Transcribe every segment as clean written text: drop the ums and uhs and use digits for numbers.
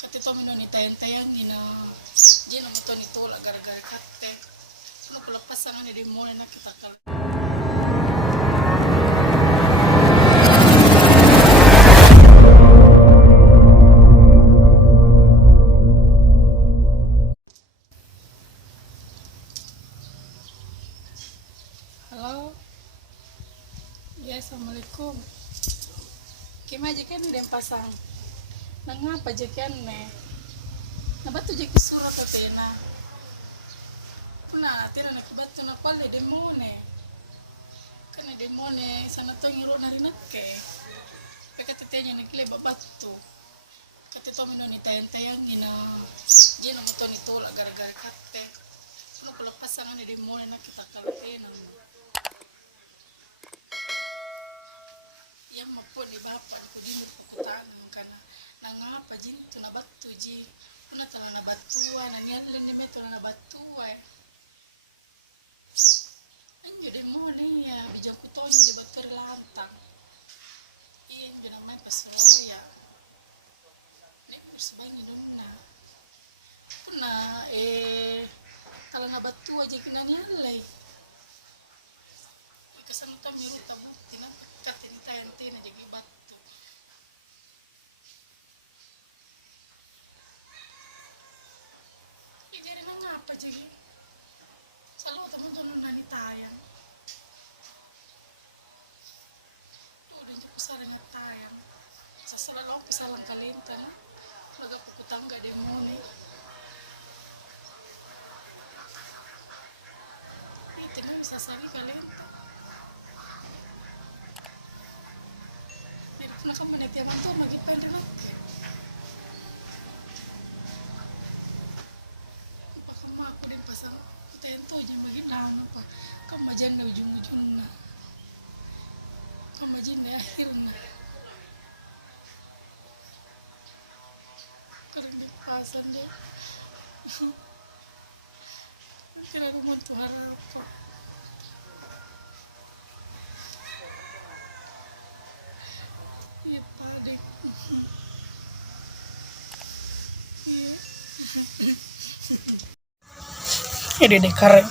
Katito mino ni tayang ni na di na mo to nitula gara-gara kate. Kuno pula pasangan ni mo na kita kala. Aja kan udah pasang. Nah, apa kan? Surat tena. Puna tira nakibat to na kwale demone. Kana demone sana to ngiro na rin ke. Peka tetenya nagile babatu. Katito mino ni tayang na di na mo to nitula gara-gara kate. Kuno pula pasangan ni demone na kita kalatena mo. Yang mapo ni bapak ko dinir pakutanang kana nangapa jin to na batu ji puna tala na batua na niyan ni meto na batua anyo de mo niya bijang kutonyo di batur lantang iyan jud naman pasoya ne usbay ni nunna puna tala na batua ji kinanian lay kasantam yung tabuti na katinitayante na jagi batu. Igari na nga pa jagi. Salo tamang doon na ni tayang. Tuudin ko sa rin at tayang. Sa salalaw ko sa lang kalenta na. Nagapukutangga demone. Ito na sasari kalenta. Nakamanetiaman to, mag-ipan rin ako. Ipakama ako din pasang putayan to, dyan maginaw na pa. Kamadyan na ujung-ujung na. Kamadyan na akhir na. Karang di pasan din. Kira naman to harap pa. Iya padik. Iya. Ini deh kare.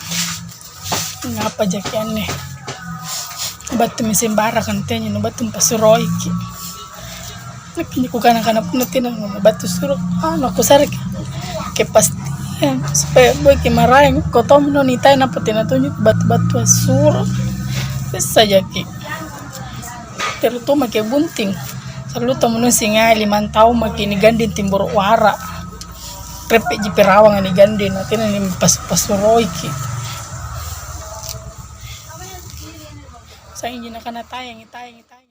Ngapa jakian nih? Batu mesin bara kan tanya no batu pasuroi ki. Nakini ko kana punutin ng batu surok. Naku sarik. Ke pastian supaya boy ki marahin ko tom no nitay na patina tunjuk batu-batu surok. Bisa jaki. Teruto make bunting saluto munu singa 5 taon makini gandin timbur wara krepe ji perawang ni gandin natin ni pas roiki sa inji na kana tayang